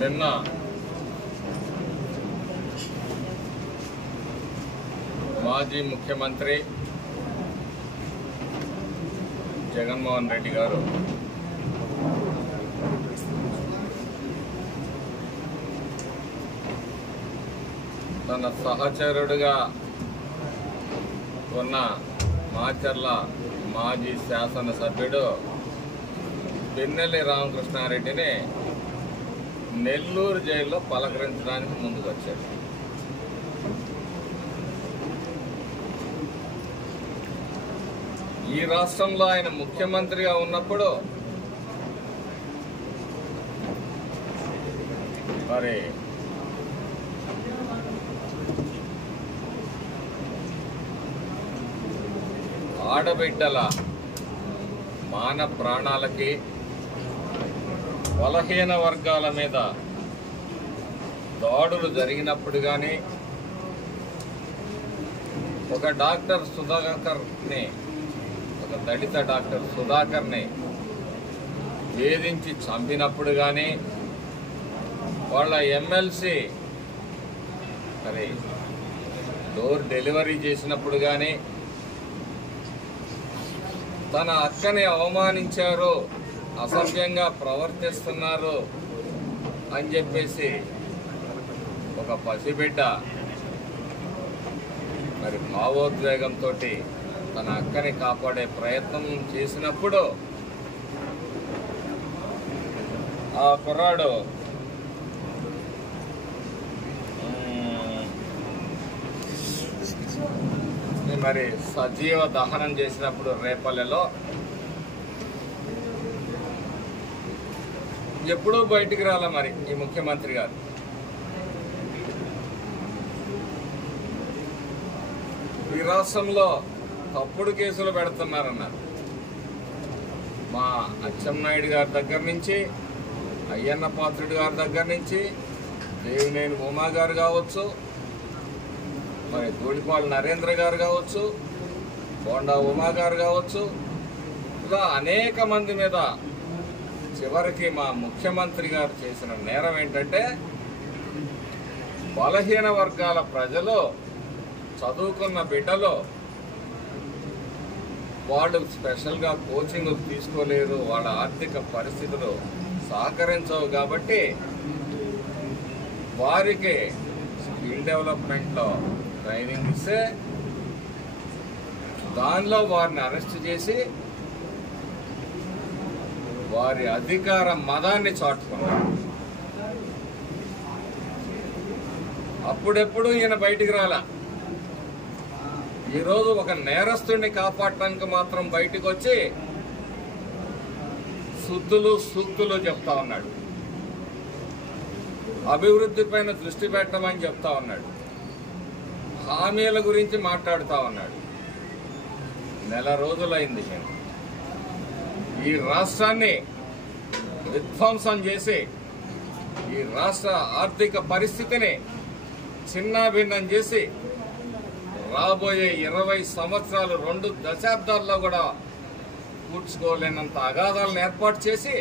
నిన్న మాజీ ముఖ్యమంత్రి జగన్మోహన్ రెడ్డి గారు తన సహచరుడిగా ఉన్న మాచర్ల మాజీ శాసనసభ్యుడు పిన్నెల్లి రామకృష్ణారెడ్డిని నెల్లూరు జైల్లో పలకరించడానికి ముందుకు వచ్చారు. ఈ రాష్ట్రంలో ఆయన ముఖ్యమంత్రిగా ఉన్నప్పుడు మరి ఆడబిడ్డల మాన ప్రాణాలకి, బలహీన వర్గాల మీద దాడులు జరిగినప్పుడు కానీ, ఒక డాక్టర్ సుధాకర్ని, ఒక దళిత డాక్టర్ సుధాకర్ని వేధించి చంపినప్పుడు కానీ, వాళ్ళ ఎమ్మెల్సీ మరి డోర్ డెలివరీ చేసినప్పుడు కానీ, తన అక్కని అవమానించారు, అసభ్యంగా ప్రవర్తిస్తున్నారు అని చెప్పేసి ఒక పసిబిడ్డ మరి భావోద్వేగంతో తన అక్కని కాపాడే ప్రయత్నం చేసినప్పుడు ఆ కుర్రాడు మరి సజీవ దహనం చేసినప్పుడు రేపల్లెలో ఎప్పుడూ బయటికి రాలే మరి ఈ ముఖ్యమంత్రి గారు. ఈ రాష్ట్రంలో తప్పుడు కేసులు పెడుతున్నారన్నారు. మా అచ్చెన్నాయుడు గారి దగ్గర నుంచి, అయ్యన్న పాత్రుడు గారి దగ్గర నుంచి, దేవినేని ఉమా గారు కావచ్చు, మరి ధూళిపాల నరేంద్ర గారు కావచ్చు, బోండా ఉమా గారు కావచ్చు, ఇలా అనేక మంది మీద చివరికి మా ముఖ్యమంత్రి గారు చేసిన నేరం ఏంటంటే, బలహీన వర్గాల ప్రజలు, చదువుకున్న బిడ్డలు, వాళ్ళు స్పెషల్గా కోచింగ్ తీసుకోలేరు, వాళ్ళ ఆర్థిక పరిస్థితులు సహకరించవు కాబట్టి వారికి స్కిల్ డెవలప్మెంట్లో ట్రైనింగ్ ఇస్తే దానిలో వారిని అరెస్ట్ చేసి వారి అధికార మదాన్ని చాటుకున్నారు. అప్పుడెప్పుడు ఈయన బయటికి రాలా. ఈరోజు ఒక నేరస్తుడిని కాపాడటానికి మాత్రం బయటికి వచ్చి శుద్ధులు సూక్తులు చెప్తా ఉన్నాడు, అభివృద్ధి పైన దృష్టి పెట్టమని చెప్తా ఉన్నాడు, హామీల గురించి మాట్లాడుతూ ఉన్నాడు. నెల రోజులైంది నేను ఈ రాష్ట్రాన్ని విధ్వంసం చేసి ఈ రాష్ట్ర ఆర్థిక పరిస్థితిని చిన్నాభిన్నం చేసి రాబోయే 20 సంవత్సరాలు 2 దశాబ్దాల్లో కూడా కూర్చుకోలేనంత అగాధాలను ఏర్పాటు చేసి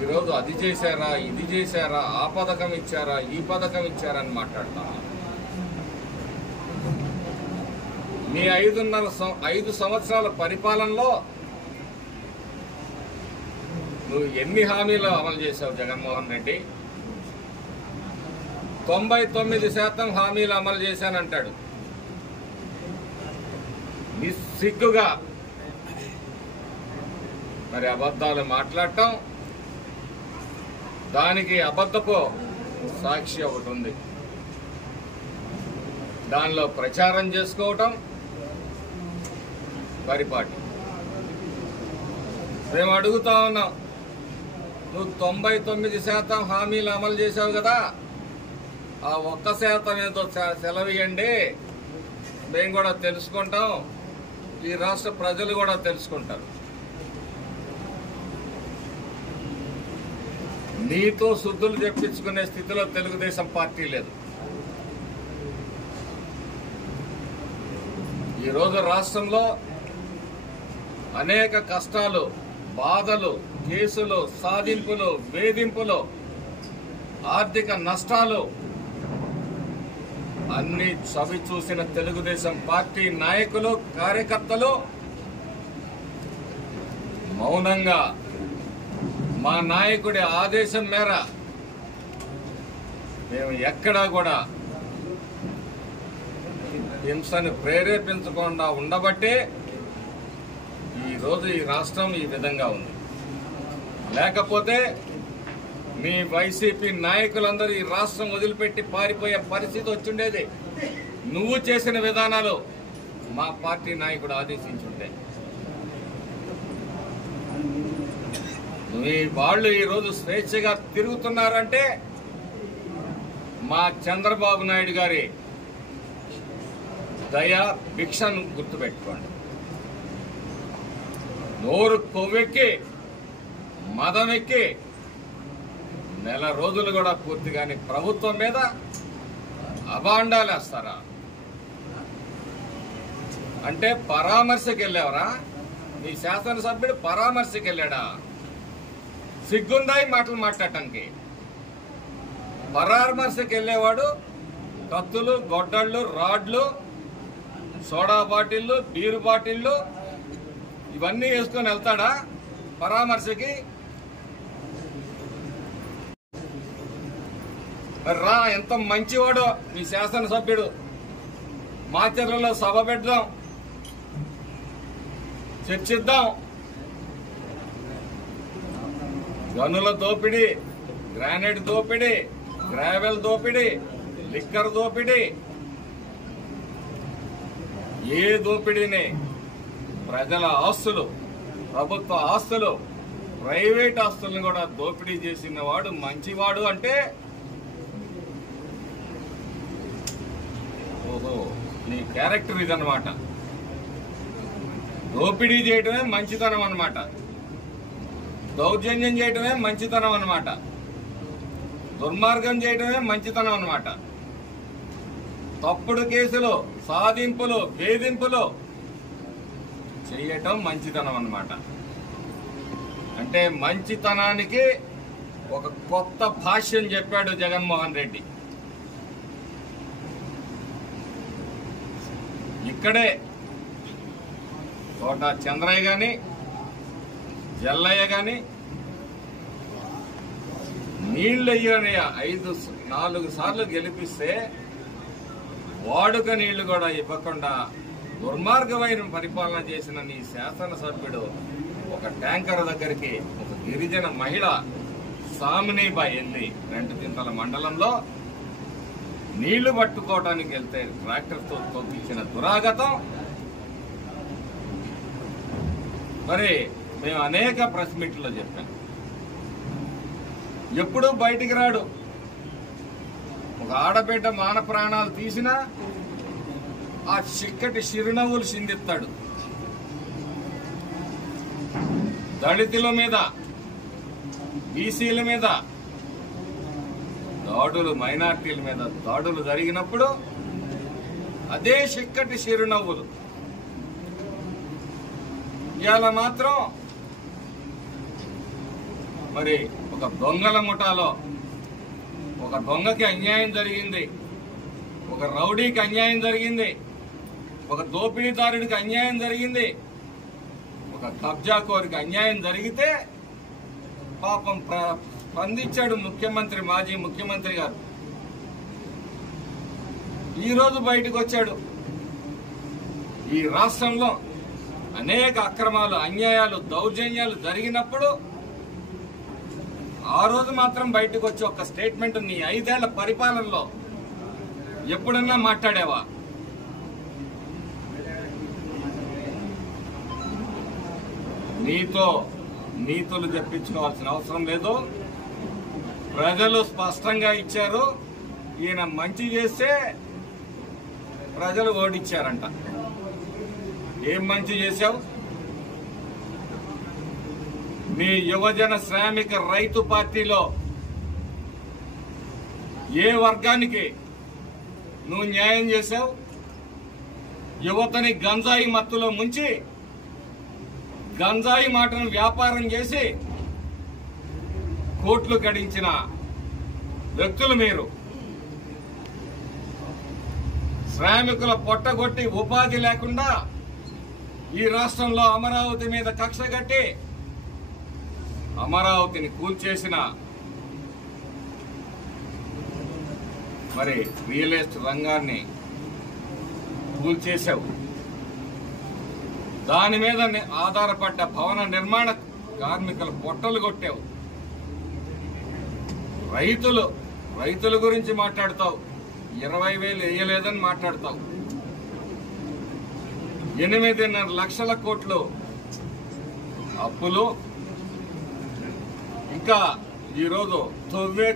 ఈరోజు అది చేశారా, ఇది చేశారా, ఆ పథకం ఇచ్చారా, ఈ పథకం ఇచ్చారా అని మాట్లాడతాం. మీ 5 సంవత్సరాల పరిపాలనలో నువ్వు ఎన్ని హామీలు అమలు చేశావు జగన్మోహన్ రెడ్డి? 99% హామీలు అమలు చేశానంటాడు. నిస్సిగ్గుగా మరి అబద్ధాలు మాట్లాడటం, దానికి అబద్ధపు సాక్షి ఒకటి ఉంది, దానిలో ప్రచారం చేసుకోవటం పరిపాటి. మేము అడుగుతా ఉన్నాం, నువ్వు 99% హామీలు అమలు చేశావు కదా, ఆ 1% ఏదో సెలవియండి, మేము కూడా తెలుసుకుంటాం, ఈ రాష్ట్ర ప్రజలు కూడా తెలుసుకుంటారు. నీతో శుద్ధులు చెప్పించుకునే స్థితిలో తెలుగుదేశం పార్టీ లేదు. ఈరోజు రాష్ట్రంలో అనేక కష్టాలు, బాధలు, కేసులు, సాధింపులు, వేధింపులు ఆర్థిక నష్టాలు అన్ని చవి చూసిన తెలుగుదేశం పార్టీ నాయకులు కార్యకర్తలు మౌనంగా మా నాయకుడి ఆదేశం మేర మేము ఎక్కడా కూడా హింసను ప్రేరేపించకుండా ఉండబట్టే ఈరోజు ఈ రాష్ట్రం ఈ విధంగా ఉంది. లేకపోతే మీ వైసీపీ నాయకులందరూ ఈ రాష్ట్రం వదిలిపెట్టి పారిపోయే పరిస్థితి వచ్చిండేది. నువ్వు చేసిన విధానాలు మా పార్టీ నాయకుడు ఆదేశించుంటే. మీ వాళ్ళు ఈరోజు స్వేచ్ఛగా తిరుగుతున్నారంటే మా చంద్రబాబు నాయుడు గారి దయా భిక్షను గుర్తుపెట్టుకోండి. నోరు కొవ్వెక్కి మదమెక్కి నెల రోజులు కూడా పూర్తిగాని ప్రభుత్వం మీద అభాండాలు వేస్తారా? అంటే పరామర్శకి వెళ్ళావరా? మీ శాసనసభ్యుడు పరామర్శకి వెళ్ళాడా? సిగ్గుందా ఈ మాటలు మాట్లాడటానికి? పరామర్శకి వెళ్ళేవాడు కత్తులు, గొడ్డళ్ళు, రాడ్లు, సోడా బాటిళ్లు, బీరు బాటిళ్లు ఇవన్నీ వేసుకొని వెళ్తాడా పరామర్శకి? రా, ఎంత మంచివాడో మీ శాసనసభ్యుడు. మాచర్లలో సభ పెడదాం, చర్చిద్దాం. గనుల దోపిడీ, గ్రానైట్ దోపిడీ, గ్రావెల్ దోపిడీ, లిక్కర్ దోపిడీ, ఏ దోపిడీని ప్రజల ఆస్తులు, ప్రభుత్వ ఆస్తులు, ప్రైవేట్ ఆస్తులను కూడా దోపిడీ చేసిన వాడు మంచివాడు అంటే ఓహో నీ క్యారెక్టర్ ఇదన్నమాట. దోపిడీ చేయటమే మంచితనం అన్నమాట. దౌర్జన్యం చేయటమే మంచితనం అన్నమాట. దుర్మార్గం చేయటమే మంచితనం అన్నమాట. తప్పుడు కేసులు, సాధింపులు, వేధింపులు చేయటం మంచితనం అన్నమాట. అంటే మంచితనానికి ఒక కొత్త భాష్యం చెప్పాడు జగన్మోహన్ రెడ్డి. ఇక్కడే తోట చంద్రయ్య గాని, జల్లయ్య గాని నీళ్ళయ్యనయ్య 4 సార్లు గెలిపిస్తే వాడుక నీళ్లు కూడా ఇవ్వకుండా దుర్మార్గమైన పరిపాలన చేసిన నీ శాసనసభ్యుడు ఒక ట్యాంకర్ దగ్గరికి ఒక గిరిజన మహిళ సామినీబాయి వెళ్ళి రెంటచింతల మండలంలో నీళ్లు పట్టుకోవడానికి వెళ్తే ట్రాక్టర్తో తొక్కించిన దురాగతం. మరి మేము అనేక ప్రెస్ మీట్లో చెప్పాం. ఎప్పుడూ బయటికి రాడు. ఒక ఆడబిడ్డ మాన ప్రాణాలు తీసినా ఆ చిక్కటి చిరునవ్వులు చిందిస్తాడు. దళితుల మీద, బీసీల మీద దాడులు, మైనార్టీల మీద దాడులు జరిగినప్పుడు అదే చిక్కటి చిరునవ్వులు. ఇవాళ మాత్రం మరి ఒక దొంగల ముఠాలో ఒక దొంగకి అన్యాయం జరిగింది, ఒక రౌడీకి అన్యాయం జరిగింది, ఒక దోపిడీదారుడికి అన్యాయం జరిగింది, ఒక కబ్జాకోరికి అన్యాయం జరిగితే పాపం స్పందించాడు ముఖ్యమంత్రి, మాజీ ముఖ్యమంత్రి గారు. ఈరోజు బయటకు వచ్చాడు. ఈ రాష్ట్రంలో అనేక అక్రమాలు, అన్యాయాలు, దౌర్జన్యాలు జరిగినప్పుడు ఆ రోజు మాత్రం బయటకు వచ్చి ఒక స్టేట్మెంట్ నీ 5 ఏళ్ల పరిపాలనలో ఎప్పుడన్నా మాట్లాడావా? నీతో నీతులు చెప్పించుకోవాల్సిన అవసరం లేదు. ప్రజలు స్పష్టంగా ఇచ్చారు. ఈయన మంచి చేస్తే ప్రజలు ఓడిచ్చారంట. ఏం మంచి చేశావు? నీ యువజన శ్రామిక రైతు పార్టీలో ఏ వర్గానికి నువ్వు న్యాయం చేశావు? యువతని గంజాయి మత్తులో ముంచి గంజాయి మాటను వ్యాపారం చేసి కోట్లు గడించిన వ్యక్తులు మీరు. శ్రామికుల పొట్టగొట్టి ఉపాధి లేకుండా ఈ రాష్ట్రంలో అమరావతి మీద కక్ష కట్టి అమరావతిని కూల్చేసిన మరి రియల్ ఎస్టేట్ రంగాన్ని కూల్చేశావు. దాని మీద ఆధారపడ్డ భవన నిర్మాణ కార్మికుల పొట్టలు కొట్టావు. రైతుల గురించి మాట్లాడతావు, 20,000 వేయలేదని మాట్లాడతావు. 8.5 లక్షల కోట్లు అప్పులు. ఇంకా ఈరోజు తవ్వే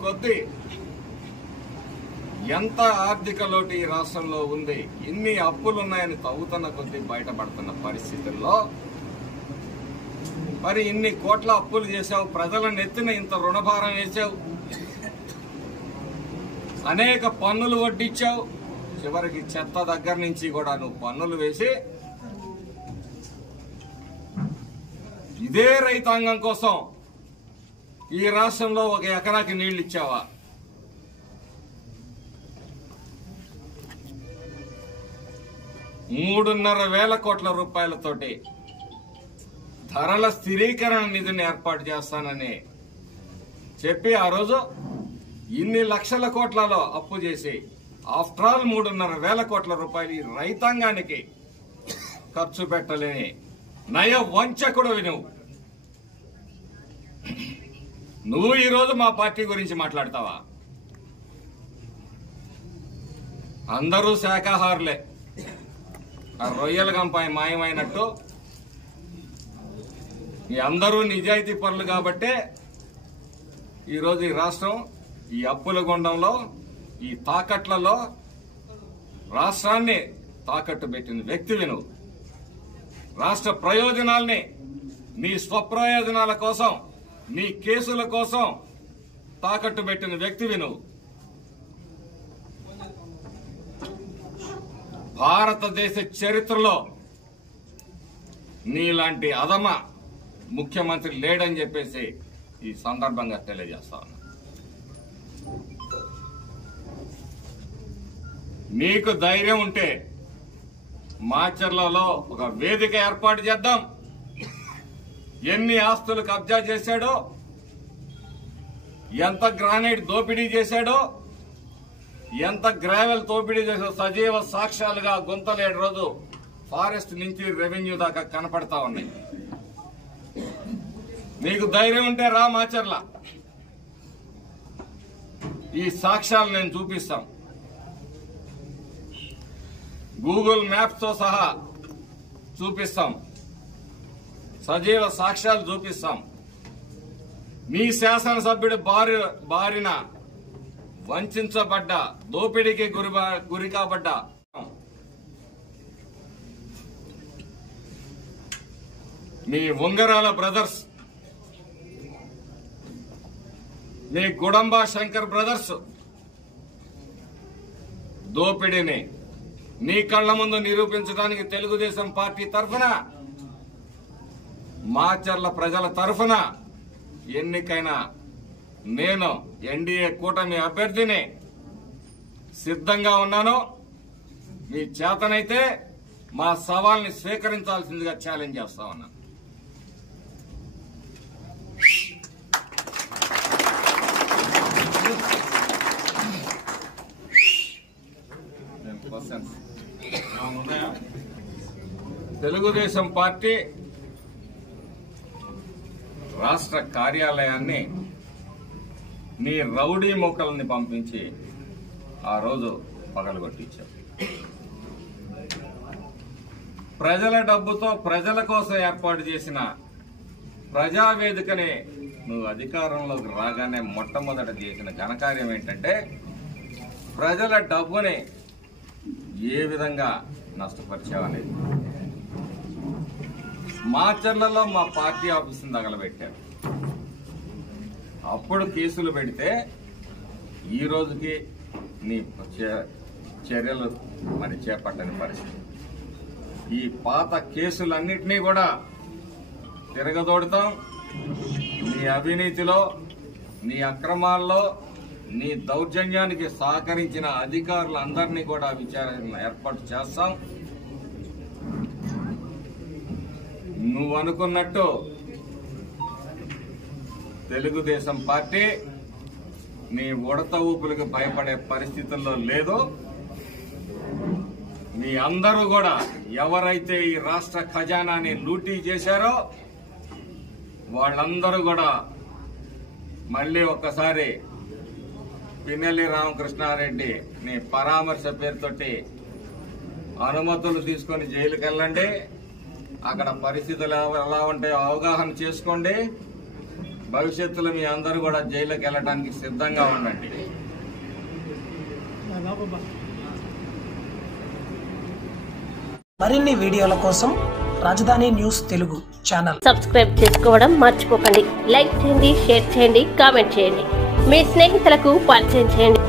కొద్దీ ఎంత ఆర్థిక లోటు ఈ రాష్ట్రంలో ఉంది, ఇన్ని అప్పులున్నాయని తవ్వుతున్న కొద్దీ బయటపడుతున్న పరిస్థితుల్లో మరి ఇన్ని కోట్ల అప్పులు చేశావు, ప్రజల నెత్తిన ఇంత రుణభారం వేశావు, అనేక పన్నులు వడ్డించావు. చివరికి చెత్త దగ్గర నుంచి కూడా నువ్వు పన్నులు వేసి ఇదే రైతాంగం కోసం ఈ రాష్ట్రంలో 1 ఎకరాకి నీళ్లు ఇచ్చావా? $3,500 కోట్ల రూపాయలతోటి ధరల స్థిరీకరణ నిధిని ఏర్పాటు చేస్తానని చెప్పి ఆ రోజు ఇన్ని లక్షల కోట్లలో అప్పు చేసి ఆఫ్టర్ ఆల్ 3,500 కోట్ల రూపాయలు ఈ రైతాంగానికి ఖర్చు పెట్టలేని నయ వంచకుడు నువ్వు ఈరోజు మా పార్టీ గురించి మాట్లాడతావా? అందరూ శాఖాహారులే. ఆ రొయ్యల గంపాయి మాయమైనట్టు ఈ అందరూ నిజాయితీ పరులు కాబట్టే ఈరోజు ఈ రాష్ట్రం ఈ అప్పుల గుండంలో, ఈ తాకట్లలో రాష్ట్రాన్ని తాకట్టు పెట్టిన వ్యక్తివి నువ్వు. రాష్ట్ర ప్రయోజనాల్ని నీ స్వప్రయోజనాల కోసం, నీ కేసుల కోసం తాకట్టు పెట్టిన వ్యక్తివి నువ్వు. భారతదేశ చరిత్రలో నీలాంటి అధమ ముఖ్యమంత్రి లేడని చెప్పేసి ఈ సందర్భంగా తెలియజేస్తా ఉన్నా. నీకు ధైర్యం ఉంటే మాచర్లలో ఒక వేదిక ఏర్పాటు చేద్దాం. ఎన్ని ఆస్తులు కబ్జా చేశాడో, ఎంత గ్రానైట్ దోపిడీ చేశాడో, ఎంత గ్రావెల్ దోపిడీ చేశాడో సజీవ సాక్ష్యాలుగా గుంతలేడు రోజు ఫారెస్ట్ నుంచి రెవెన్యూ దాకా కనపడతా ఉన్నాయి. నీకు ధైర్యం ఉంటే రా మాచర్ల, ఈ సాక్ష్యాలు నేను చూపిస్తాం. గూగుల్ మ్యాప్స్ తో సహా చూపిస్తాం, సజీవ సాక్ష్యాలు చూపిస్తాం. మీ శాసనసభ్యుడి బారిన వంచబడ్డ, దోపిడీకి గురి కాబడ్డ మీ ఉంగరాల బ్రదర్స్, మీ గుడంబ శంకర్ బ్రదర్స్ దోపిడీని నీ కళ్ల ముందు నిరూపించడానికి తెలుగుదేశం పార్టీ తరఫున, మాచర్ల ప్రజల తరఫున ఎన్నికైన నేను ఎన్డీఏ కూటమి అభ్యర్థిని సిద్ధంగా ఉన్నాను. మీ చేతనైతే మా సవాల్ని స్వీకరించాల్సిందిగా ఛాలెంజ్ చేస్తా ఉన్నాను. తెలుగుదేశం పార్టీ రాష్ట్ర కార్యాలయాన్ని నీ రౌడీ మూకల్ని పంపించి ఆ రోజు పగలగొట్టించావు. ప్రజల డబ్బుతో ప్రజల కోసం ఏర్పాటు చేసిన ప్రజావేదికని నువ్వు అధికారంలోకి రాగానే మొట్టమొదట చేసిన ఘనకార్యం ఏంటంటే ప్రజల డబ్బుని ఏ విధంగా నష్టపరిచావనేది. మాచర్లలో మా పార్టీ ఆఫీసును తగలబెట్టారు. అప్పుడు కేసులు పెడితే ఈ రోజుకి నీ చర్యలు మరి చేపట్టని పరిస్థితి. ఈ పాత కేసులన్నింటినీ కూడా తిరగదోడుతాం. నీ అవినీతిలో, నీ అక్రమాల్లో నీ దౌర్జన్యానికి సహకరించిన అధికారులందరినీ కూడా విచారణ ఏర్పాటు చేస్తాం. నువ్వు అనుకున్నట్టు తెలుగుదేశం పార్టీ నీ ఉడత ఊపులకు భయపడే పరిస్థితుల్లో లేదు. మీ అందరూ కూడా ఎవరైతే ఈ రాష్ట్ర ఖజానాని లూటీ చేశారో వాళ్ళందరూ కూడా మళ్ళీ ఒక్కసారి పిన్నెల్లి రామకృష్ణారెడ్డి నీ పరామర్శ పేరుతోటి అనుమతులు తీసుకొని జైలుకి వెళ్ళండి. అక్కడ పరిస్థితులు ఎలా ఉంటాయో అవగాహన చేసుకోండి. భవిష్యత్తులో మీ అందరూ కూడా జైలుకి వెళ్ళడానికి సిద్ధంగా ఉండండి. మరిన్ని వీడియోల కోసం రాజధాని న్యూస్ తెలుగు ఛానల్ సబ్స్క్రైబ్ చేసుకోవడం మర్చిపోకండి. లైక్ చేయండి, షేర్ చేయండి, కామెంట్ చేయండి. మీ స్నేహితులకు పరిచయం చేయండి.